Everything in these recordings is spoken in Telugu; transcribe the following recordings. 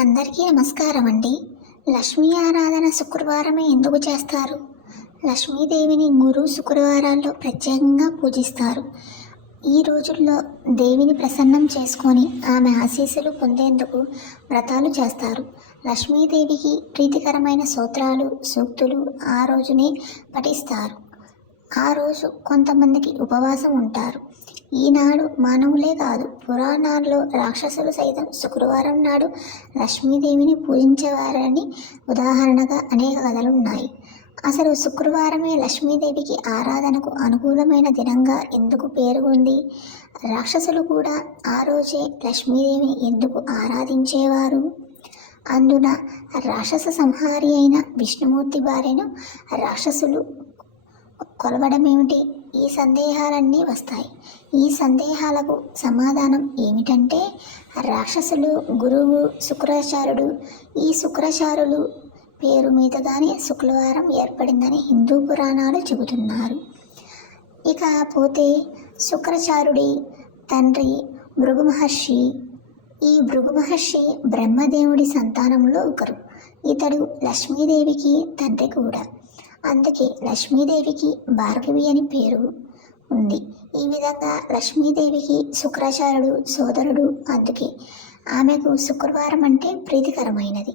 అందరికీ నమస్కారం అండి. లక్ష్మీ ఆరాధన శుక్రవారమే ఎందుకు చేస్తారు? లక్ష్మీదేవిని గురు శుక్రవారాల్లో ప్రత్యేకంగా పూజిస్తారు. ఈ రోజుల్లో దేవిని ప్రసన్నం చేసుకొని ఆమె ఆశీస్సులు పొందేందుకు వ్రతాలు చేస్తారు. లక్ష్మీదేవికి ప్రీతికరమైన సూత్రాలు సూక్తులు ఆ రోజునే పఠిస్తారు. ఆ రోజు కొంతమందికి ఉపవాసం ఉంటారు. ఈనాడు మానవులే కాదు పురాణాల్లో రాక్షసులు సైతం శుక్రవారం నాడు లక్ష్మీదేవిని పూజించేవారని ఉదాహరణగా అనేక కథలు ఉన్నాయి అసలు శుక్రవారమే లక్ష్మీదేవికి ఆరాధనకు అనుకూలమైన దినంగా ఎందుకు పేరు ఉంది రాక్షసులు కూడా ఆ రోజే లక్ష్మీదేవిని ఎందుకు ఆరాధించేవారు? అందున రాక్షస సంహారి అయిన విష్ణుమూర్తి భార్యను రాక్షసులు కొలవడమేమిటి ఈ సందేహాలన్నీ వస్తాయి. ఈ సందేహాలకు సమాధానం ఏమిటంటే రాక్షసులు గురువు శుక్రాచార్యుడు ఈ శుక్రాచారులు పేరు మీదుగానే శుక్రవారం ఏర్పడిందని హిందూ పురాణాలు చెబుతున్నారు. ఇక పోతే శుక్రాచార్యుడి తండ్రి భృగు మహర్షి ఈ భృగు మహర్షి బ్రహ్మదేవుడి సంతానంలో ఒకరు. ఇతడు లక్ష్మీదేవికి తండ్రి కూడా. అందుకే లక్ష్మీదేవికి భార్గవి అని పేరు ఉంది. ఈ విధంగా లక్ష్మీదేవికి శుక్రాచార్యుడు సోదరుడు అందుకే. ఆమెకు శుక్రవారం అంటే ప్రీతికరమైనది.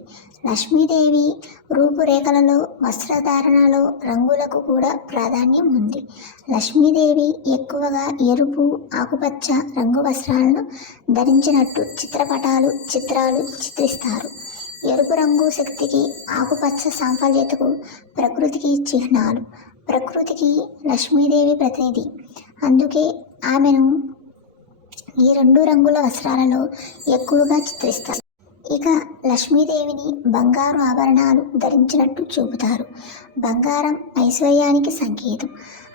లక్ష్మీదేవి రూపురేఖలలో వస్త్రధారణలో రంగులకు కూడా ప్రాధాన్యం ఉంది. లక్ష్మీదేవి ఎక్కువగా ఎరుపు ఆకుపచ్చ రంగు వస్త్రాలను ధరించినట్టు చిత్రపటాలు చిత్రాలు చిత్రిస్తారు. ఎరుపు రంగు శక్తికి ఆకుపచ్చ సాఫల్యతకు ప్రకృతికి చిహ్నాలు. ప్రకృతికి లక్ష్మీదేవి ప్రతినిధి. అందుకే ఆమెను ఈ రెండు రంగుల వస్త్రాలలో ఎక్కువగా చిత్రిస్తారు. ఇక లక్ష్మీదేవిని బంగారు ఆభరణాలు ధరించినట్టు చూపుతారు. బంగారం ఐశ్వర్యానికి సంకేతం.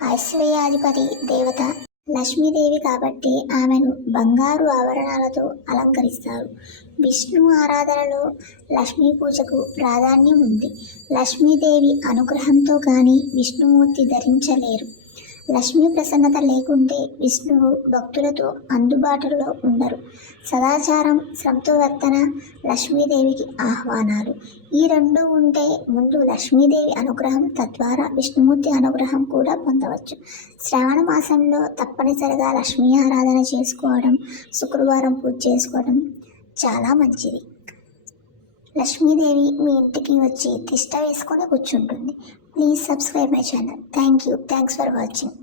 ఐశ్వర్యాధిపతి దేవత లక్ష్మీదేవి కాబట్టి ఆమెను బంగారు ఆభరణాలతో అలంకరిస్తారు. విష్ణు ఆరాధనలో లక్ష్మీ పూజకు ప్రాధాన్యం ఉంది. లక్ష్మీదేవి అనుగ్రహంతో కానీ విష్ణుమూర్తి ధరించలేరు. లక్ష్మీ ప్రసన్నత లేకుంటే విష్ణువు భక్తులతో అందుబాటులో ఉండరు. సదాచారం సంతోవర్తన లక్ష్మీదేవికి ఆహ్వానాలు. ఈ రెండు ఉంటే ముందు లక్ష్మీదేవి అనుగ్రహం తద్వారా విష్ణుమూర్తి అనుగ్రహం కూడా పొందవచ్చు. శ్రావణ మాసంలో తప్పనిసరిగా లక్ష్మీ ఆరాధన చేసుకోవడం శుక్రవారం పూజ చేసుకోవడం చాలా మంచిది. లక్ష్మీదేవి మీ ఇంటికి వచ్చి తిష్ట వేసుకొని కూర్చుంటుంది. Please subscribe my channel thank you thanks for watching